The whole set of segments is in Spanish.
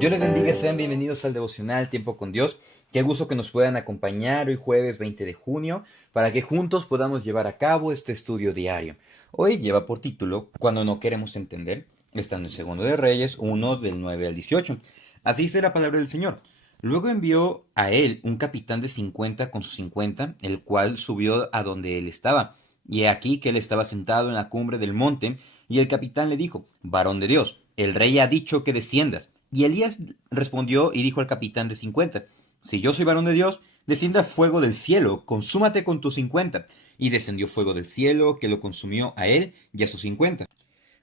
Dios les bendiga, sean bienvenidos al devocional Tiempo con Dios. Qué gusto que nos puedan acompañar hoy jueves 20 de junio para que juntos podamos llevar a cabo este estudio diario. Hoy lleva por título Cuando no queremos entender, estando en Segundo de Reyes 1 del 9 al 18. Así dice la palabra del Señor. Luego envió a él un capitán de 50 con sus 50, el cual subió a donde él estaba. Y he aquí que él estaba sentado en la cumbre del monte, y el capitán le dijo: Varón de Dios, el rey ha dicho que desciendas. Y Elías respondió y dijo al capitán de 50: Si yo soy varón de Dios, descienda fuego del cielo, consúmate con tus 50. Y descendió fuego del cielo, que lo consumió a él y a sus 50.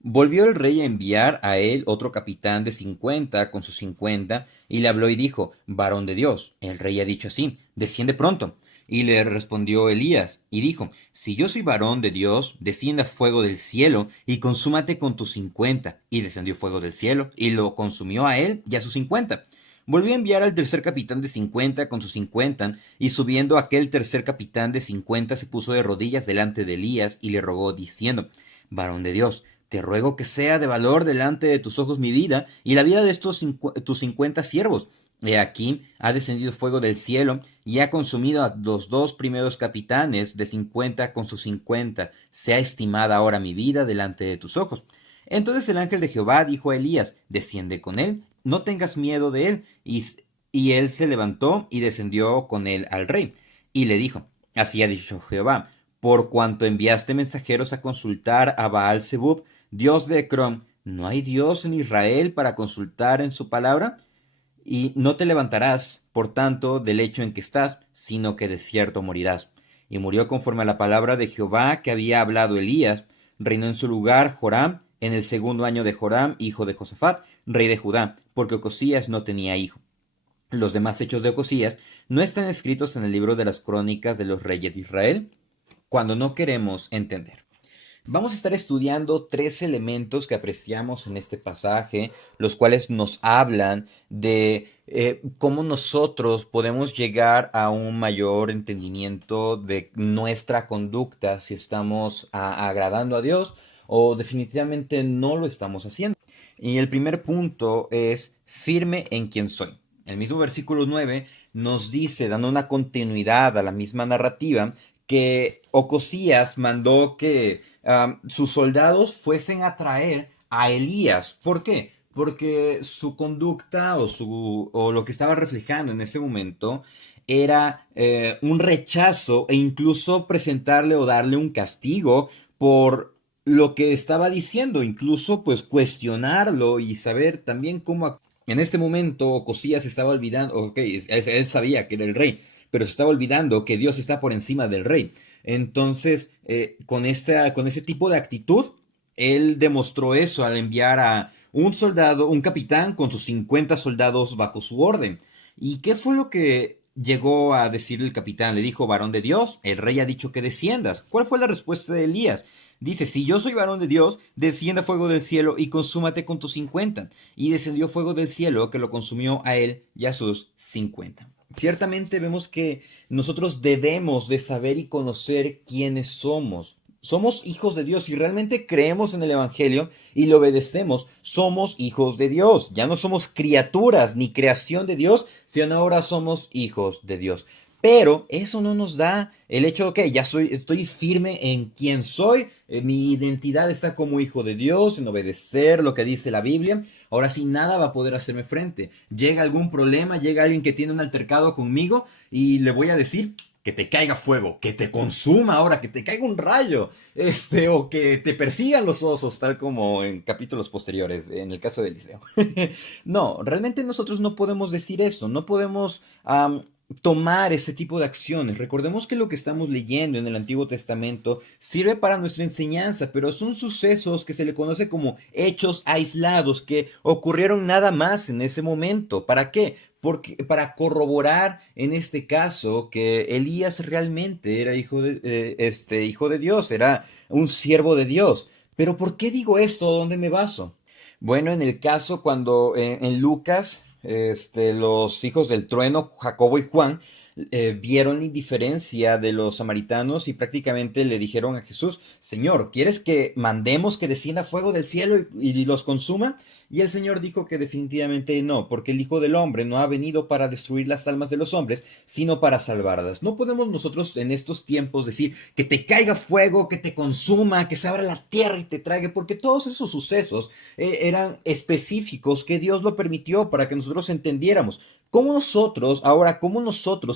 Volvió el rey a enviar a él otro capitán de 50 con sus 50, y le habló y dijo: Varón de Dios, el rey ha dicho así, desciende pronto. Y le respondió Elías y dijo: Si yo soy varón de Dios, descienda fuego del cielo y consúmate con tus 50. Y descendió fuego del cielo y lo consumió a él y a sus 50. Volvió a enviar al tercer capitán de 50 con sus 50, y subiendo aquel tercer capitán de 50 se puso de rodillas delante de Elías y le rogó diciendo: Varón de Dios, te ruego que sea de valor delante de tus ojos mi vida y la vida de tus 50 siervos. He aquí, ha descendido fuego del cielo y ha consumido a los dos primeros capitanes de 50 con sus 50. Sea estimada ahora mi vida delante de tus ojos. Entonces el ángel de Jehová dijo a Elías: Desciende con él, no tengas miedo de él. Y él se levantó y descendió con él al rey. Y le dijo: Así ha dicho Jehová: Por cuanto enviaste mensajeros a consultar a Baal-zebub, Dios de Ecrón, ¿no hay Dios en Israel para consultar en su palabra? Y no te levantarás, por tanto, del lecho en que estás, sino que de cierto morirás. Y murió conforme a la palabra de Jehová que había hablado Elías. Reinó en su lugar Joram, en el segundo año de Joram, hijo de Josafat, rey de Judá, porque Ocosías no tenía hijo. Los demás hechos de Ocosías no están escritos en el libro de las crónicas de los reyes de Israel. Cuando no queremos entender. Vamos a estar estudiando tres elementos que apreciamos en este pasaje, los cuales nos hablan de cómo nosotros podemos llegar a un mayor entendimiento de nuestra conducta, si estamos agradando a Dios o definitivamente no lo estamos haciendo. Y el primer punto es firme en quien soy. El mismo versículo 9 nos dice, dando una continuidad a la misma narrativa, que Ocosías mandó que sus soldados fuesen a traer a Elías. ¿Por qué? Porque su conducta o lo que estaba reflejando en ese momento era un rechazo e incluso presentarle o darle un castigo por lo que estaba diciendo, incluso pues cuestionarlo y saber también cómo en este momento Ocosías estaba olvidando, ok, él sabía que era el rey, pero se estaba olvidando que Dios está por encima del rey. Entonces, con ese tipo de actitud, él demostró eso al enviar a un soldado, un capitán con sus 50 soldados bajo su orden. ¿Y qué fue lo que llegó a decir el capitán? Le dijo: Varón de Dios, el rey ha dicho que desciendas. ¿Cuál fue la respuesta de Elías? Dice: Si yo soy varón de Dios, descienda fuego del cielo y consúmate con tus 50. Y descendió fuego del cielo que lo consumió a él y a sus 50. Ciertamente vemos que nosotros debemos de saber y conocer quiénes somos. Somos hijos de Dios y realmente creemos en el Evangelio y le obedecemos. Somos hijos de Dios. Ya no somos criaturas ni creación de Dios, sino ahora somos hijos de Dios. Pero eso no nos da el hecho de que ya estoy firme en quién soy, mi identidad está como hijo de Dios, en obedecer lo que dice la Biblia. Ahora sí, nada va a poder hacerme frente. Llega algún problema, llega alguien que tiene un altercado conmigo y le voy a decir: Que te caiga fuego, que te consuma ahora, que te caiga un rayo, o que te persigan los osos, tal como en capítulos posteriores, en el caso de Eliseo. No, realmente nosotros no podemos decir eso, no podemos tomar ese tipo de acciones. Recordemos que lo que estamos leyendo en el Antiguo Testamento sirve para nuestra enseñanza, pero son sucesos que se le conoce como hechos aislados que ocurrieron nada más en ese momento. ¿Para qué? Porque, para corroborar en este caso que Elías realmente era hijo de Dios, era un siervo de Dios. Pero ¿por qué digo esto? ¿Dónde me baso? Bueno, en el caso cuando en Lucas, los hijos del trueno, Jacobo y Juan, vieron la indiferencia de los samaritanos y prácticamente le dijeron a Jesús: Señor, ¿quieres que mandemos que descienda fuego del cielo y los consuma? Y el Señor dijo que definitivamente no, porque el Hijo del Hombre no ha venido para destruir las almas de los hombres, sino para salvarlas. No podemos nosotros en estos tiempos decir que te caiga fuego, que te consuma, que se abra la tierra y te trague, porque todos esos sucesos eran específicos que Dios lo permitió para que nosotros entendiéramos. Cómo nosotros,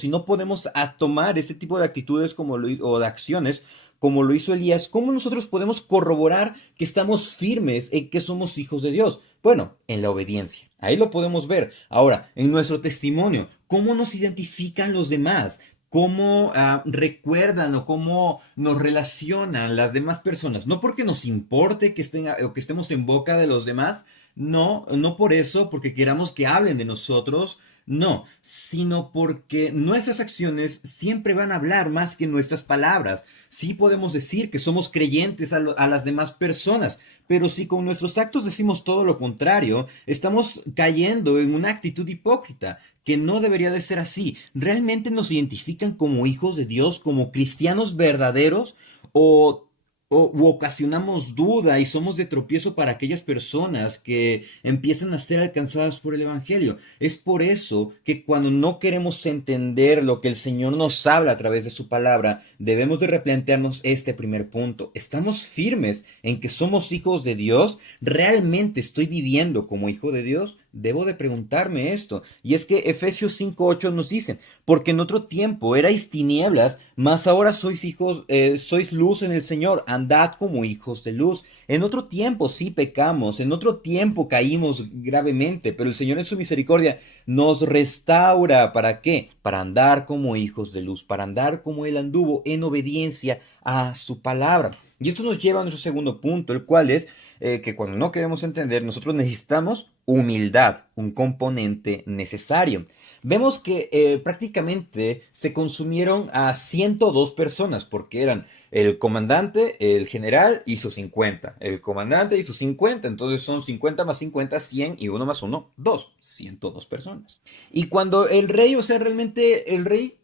si no podemos tomar ese tipo de actitudes o de acciones, como lo hizo Elías, cómo nosotros podemos corroborar que estamos firmes en que somos hijos de Dios? Bueno, en la obediencia. Ahí lo podemos ver. Ahora, en nuestro testimonio, ¿cómo nos identifican los demás? ¿Cómo recuerdan o cómo nos relacionan las demás personas? No porque nos importe que estén o que estemos en boca de los demás, no, no por eso, porque queramos que hablen de nosotros, no, sino porque nuestras acciones siempre van a hablar más que nuestras palabras. Sí podemos decir que somos creyentes a las demás personas, pero si con nuestros actos decimos todo lo contrario, estamos cayendo en una actitud hipócrita, que no debería de ser así. ¿Realmente nos identifican como hijos de Dios, como cristianos verdaderos? ¿O u ocasionamos duda y somos de tropiezo para aquellas personas que empiezan a ser alcanzadas por el Evangelio? Es por eso que cuando no queremos entender lo que el Señor nos habla a través de su palabra, debemos de replantearnos este primer punto. ¿Estamos firmes en que somos hijos de Dios? ¿Realmente estoy viviendo como hijo de Dios? Debo de preguntarme esto. Y es que Efesios 5:8 nos dice, porque en otro tiempo erais tinieblas, mas ahora sois hijos, sois luz en el Señor, andad como hijos de luz. En otro tiempo sí pecamos, en otro tiempo caímos gravemente, pero el Señor en su misericordia nos restaura. ¿Para qué? Para andar como hijos de luz, para andar como Él anduvo en obediencia a su palabra. Y esto nos lleva a nuestro segundo punto, el cual es que cuando no queremos entender, nosotros necesitamos humildad, un componente necesario. Vemos que prácticamente se consumieron a 102 personas, porque eran el comandante, el general y sus 50. El comandante y sus 50, entonces son 50 más 50, 100 y uno más uno, 2. 102 personas. Y cuando el rey, o sea, realmente el rey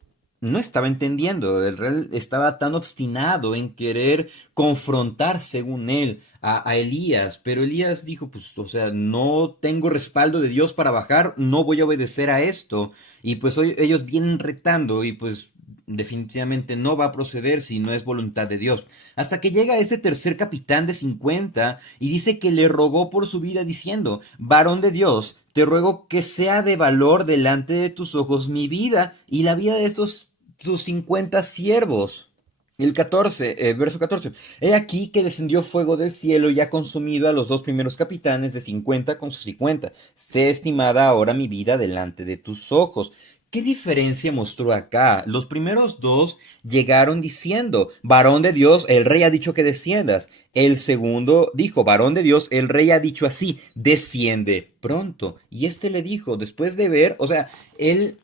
no estaba entendiendo, el rey estaba tan obstinado en querer confrontar, según él, a Elías, pero Elías dijo, pues, o sea, no tengo respaldo de Dios para bajar, no voy a obedecer a esto, y pues hoy ellos vienen retando y pues definitivamente no va a proceder si no es voluntad de Dios. Hasta que llega ese tercer capitán de 50 y dice que le rogó por su vida diciendo, varón de Dios, te ruego que sea de valor delante de tus ojos mi vida y la vida de estos sus 50 siervos. El 14, verso 14. He aquí que descendió fuego del cielo y ha consumido a los dos primeros capitanes de 50 con sus 50. Sé estimada ahora mi vida delante de tus ojos. ¿Qué diferencia mostró acá? Los primeros dos llegaron diciendo, varón de Dios, el rey ha dicho que desciendas. El segundo dijo, varón de Dios, el rey ha dicho así, desciende pronto. Y este le dijo, después de ver, o sea, él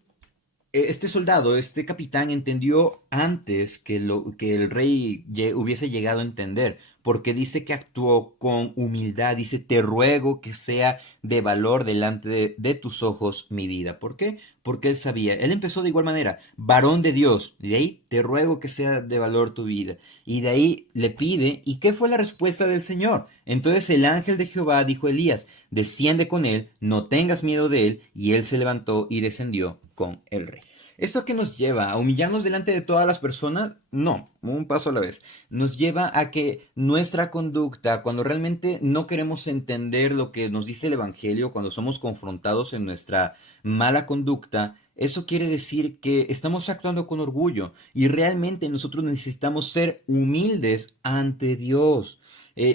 este soldado, este capitán, entendió antes que el rey hubiese llegado a entender, porque dice que actuó con humildad, dice, te ruego que sea de valor delante de tus ojos mi vida. ¿Por qué? Porque él sabía, él empezó de igual manera, varón de Dios, y de ahí, te ruego que sea de valor tu vida. Y de ahí le pide, ¿y qué fue la respuesta del Señor? Entonces el ángel de Jehová dijo a Elías, desciende con él, no tengas miedo de él, y él se levantó y descendió con el rey. ¿Esto qué nos lleva? ¿A humillarnos delante de todas las personas? No, un paso a la vez. Nos lleva a que nuestra conducta, cuando realmente no queremos entender lo que nos dice el Evangelio, cuando somos confrontados en nuestra mala conducta, eso quiere decir que estamos actuando con orgullo y realmente nosotros necesitamos ser humildes ante Dios.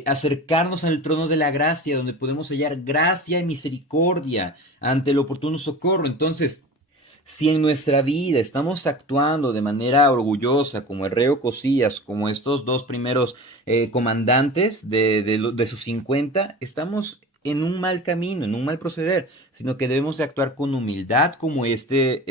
Acercarnos al trono de la gracia, donde podemos hallar gracia y misericordia ante el oportuno socorro. Entonces, si en nuestra vida estamos actuando de manera orgullosa, como el rey Ocosías, como estos dos primeros comandantes de sus 50, estamos en un mal camino, en un mal proceder, sino que debemos de actuar con humildad como este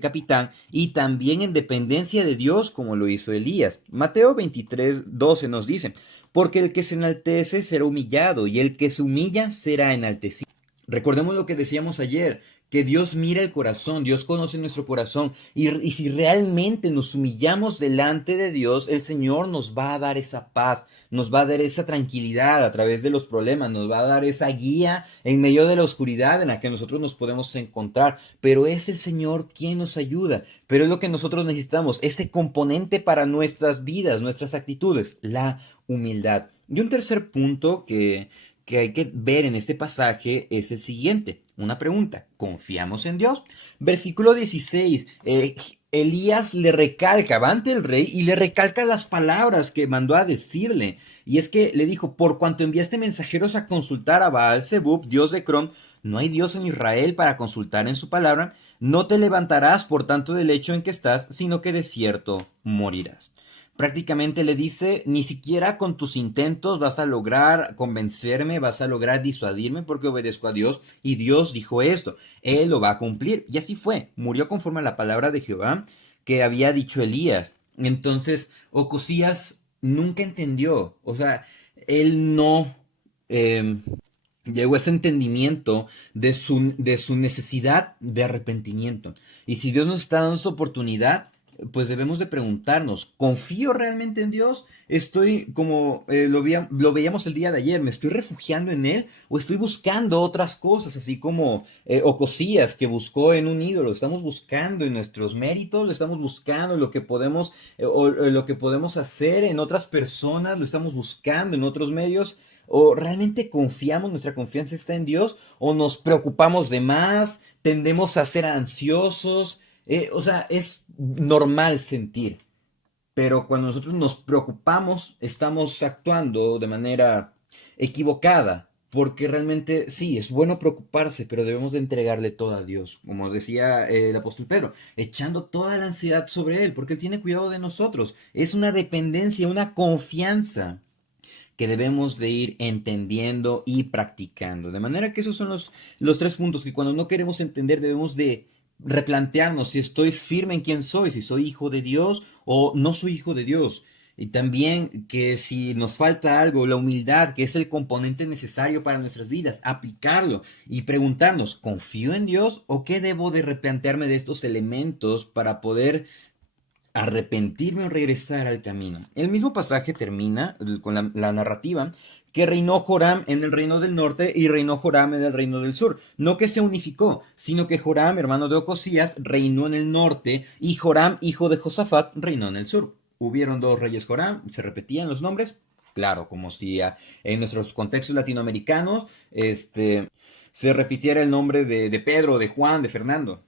capitán y también en dependencia de Dios como lo hizo Elías. Mateo 23:12 nos dice, porque el que se enaltece será humillado y el que se humilla será enaltecido. Recordemos lo que decíamos ayer, que Dios mira el corazón, Dios conoce nuestro corazón y si realmente nos humillamos delante de Dios, el Señor nos va a dar esa paz, nos va a dar esa tranquilidad a través de los problemas, nos va a dar esa guía en medio de la oscuridad en la que nosotros nos podemos encontrar, pero es el Señor quien nos ayuda, pero es lo que nosotros necesitamos, ese componente para nuestras vidas, nuestras actitudes, la humildad. Y un tercer punto que hay que ver en este pasaje es el siguiente. Una pregunta, ¿confiamos en Dios? Versículo 16, Elías le recalca, va ante el rey y le recalca las palabras que mandó a decirle. Y es que le dijo, por cuanto enviaste mensajeros a consultar a Baal-Zebub, dios de Crom, no hay Dios en Israel para consultar en su palabra, no te levantarás por tanto del hecho en que estás, sino que de cierto morirás. Prácticamente le dice, ni siquiera con tus intentos vas a lograr convencerme, vas a lograr disuadirme porque obedezco a Dios. Y Dios dijo esto, Él lo va a cumplir. Y así fue, murió conforme a la palabra de Jehová que había dicho Elías. Entonces, Ocosías nunca entendió, o sea, él no llegó a ese entendimiento de su necesidad de arrepentimiento. Y si Dios nos está dando esta oportunidad, pues debemos de preguntarnos, ¿confío realmente en Dios? Estoy como lo veíamos el día de ayer, ¿me estoy refugiando en Él o estoy buscando otras cosas, así como Ocosías que buscó en un ídolo? Estamos buscando en nuestros méritos, lo estamos buscando en lo que podemos o lo que podemos hacer en otras personas, lo estamos buscando en otros medios. ¿O realmente confiamos, nuestra confianza está en Dios? ¿O nos preocupamos de más? ¿Tendemos a ser ansiosos? O sea, es normal sentir, pero cuando nosotros nos preocupamos, estamos actuando de manera equivocada, porque realmente sí, es bueno preocuparse, pero debemos de entregarle todo a Dios, como decía el apóstol Pedro, echando toda la ansiedad sobre Él, porque Él tiene cuidado de nosotros. Es una dependencia, una confianza que debemos de ir entendiendo y practicando. De manera que esos son los tres puntos que cuando no queremos entender debemos de replantearnos si estoy firme en quién soy, si soy hijo de Dios o no soy hijo de Dios. Y también que si nos falta algo, la humildad, que es el componente necesario para nuestras vidas, aplicarlo y preguntarnos, ¿confío en Dios o qué debo de replantearme de estos elementos para poder arrepentirme o regresar al camino? El mismo pasaje termina con la narrativa que reinó Joram en el reino del norte y reinó Joram en el reino del sur. No que se unificó, sino que Joram, hermano de Ocosías, reinó en el norte y Joram, hijo de Josafat, reinó en el sur. Hubieron dos reyes Joram, se repetían los nombres, claro, como si en nuestros contextos latinoamericanos se repitiera el nombre de Pedro, de Juan, de Fernando.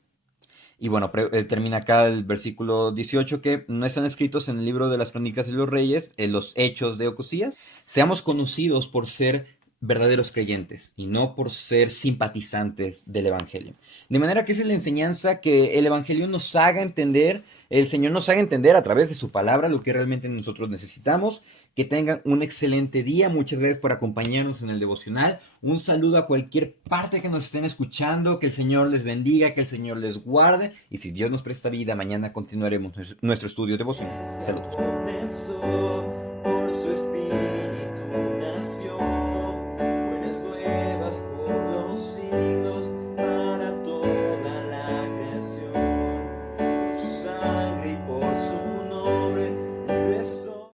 Y bueno, termina acá el versículo 18 que no están escritos en el libro de las crónicas de los reyes, en los hechos de Ocosías. Seamos conocidos por ser verdaderos creyentes y no por ser simpatizantes del Evangelio. De manera que esa es la enseñanza que el Evangelio nos haga entender, el Señor nos haga entender a través de su palabra lo que realmente nosotros necesitamos. Que tengan un excelente día. Muchas gracias por acompañarnos en el devocional. Un saludo a cualquier parte que nos estén escuchando. Que el Señor les bendiga, que el Señor les guarde. Y si Dios nos presta vida, mañana continuaremos nuestro estudio devocional. Saludos.